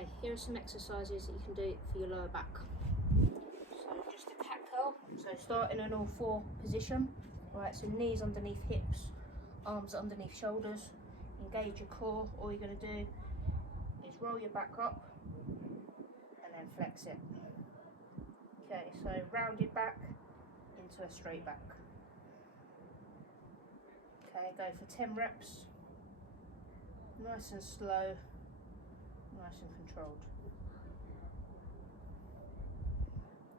Okay, here are some exercises that you can do for your lower back. So just a cat curl, so start in an all four position. Right, so knees underneath hips, arms underneath shoulders, engage your core. All you're going to do is roll your back up and then flex it. Okay, so rounded back into a straight back. Okay, go for 10 reps, nice and slow, nice and controlled.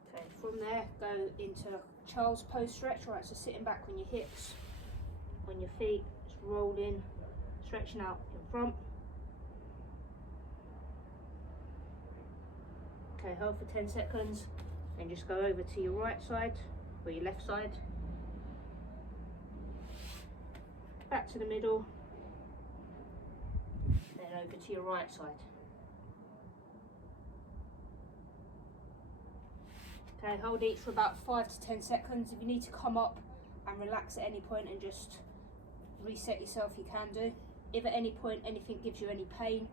Okay, from there go into child's pose stretch. Right, so sitting back on your hips, on your feet, just rolling, stretching out in front. Okay, hold for 10 seconds and just go over to your right side or your left side. Back to the middle, then over to your right side. Okay, hold each for about 5 to 10 seconds. If you need to come up and relax at any point and just reset yourself, you can do. If at any point anything gives you any pain,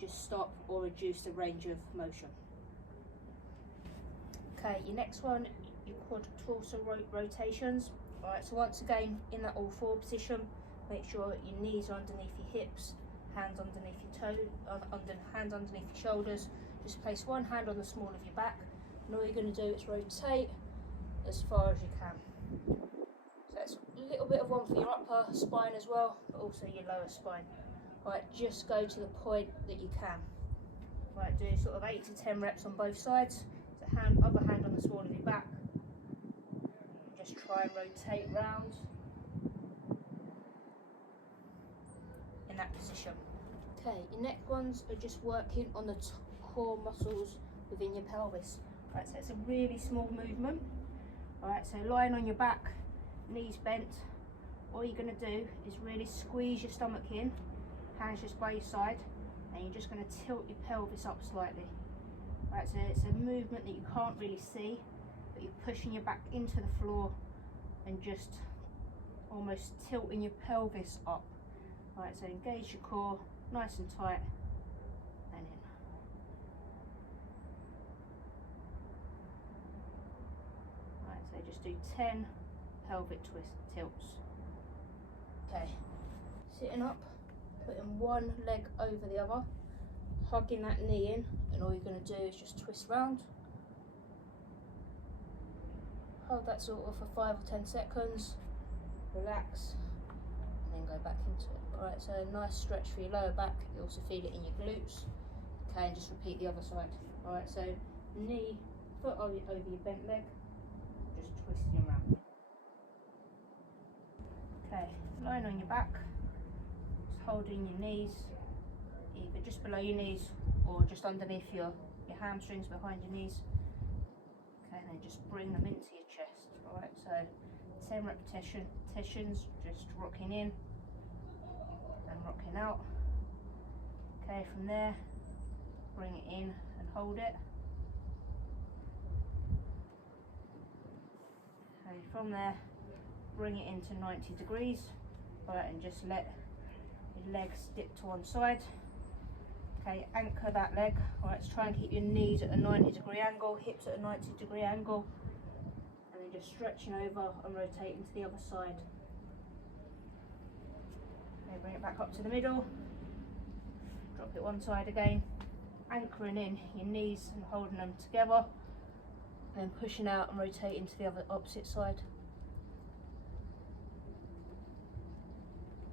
just stop or reduce the range of motion. Okay, your next one, your quad torso rotations. Alright, so once again, in that all four position, make sure your knees are underneath your hips, hands underneath your hands underneath your shoulders. Just place one hand on the small of your back, and all you're going to do is rotate as far as you can. So that's a little bit of one for your upper spine as well, but also your lower spine. Right, just go to the point that you can. Right, do sort of 8 to 10 reps on both sides. So other hand on the small of your back. Just try and rotate round in that position. Okay, your next ones are just working on the core muscles within your pelvis. Right, so it's a really small movement. Alright, so lying on your back, knees bent. All you're going to do is really squeeze your stomach in, hands just by your side, and you're just going to tilt your pelvis up slightly. Right, so it's a movement that you can't really see, but you're pushing your back into the floor and just almost tilting your pelvis up. Right, so engage your core, nice and tight, and in. Right, so just do 10 pelvic twist tilts. Okay, sitting up, putting one leg over the other, hugging that knee in, and all you're going to do is just twist round. Hold that sort of for 5 or 10 seconds, relax, and then go back into it. Alright, so a nice stretch for your lower back, you also feel it in your glutes. Okay, and just repeat the other side. Alright, so knee, foot over your bent leg, just twisting around. Okay, lying on your back, just holding your knees, either just below your knees or just underneath your hamstrings behind your knees. Okay, and then just bring them into your chest. Alright, so 10 repetitions, just rocking in and rocking out. Okay, from there, bring it in and hold it. Okay, from there, bring it into 90 degrees. Alright, and just let your legs dip to one side. Okay, anchor that leg. Alright, so try and keep your knees at a 90-degree angle, hips at a 90-degree angle, and then just stretching over and rotating to the other side. Okay, bring it back up to the middle, drop it one side again, anchoring in your knees and holding them together, and then pushing out and rotating to the other opposite side.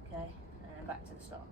Okay, and then back to the start.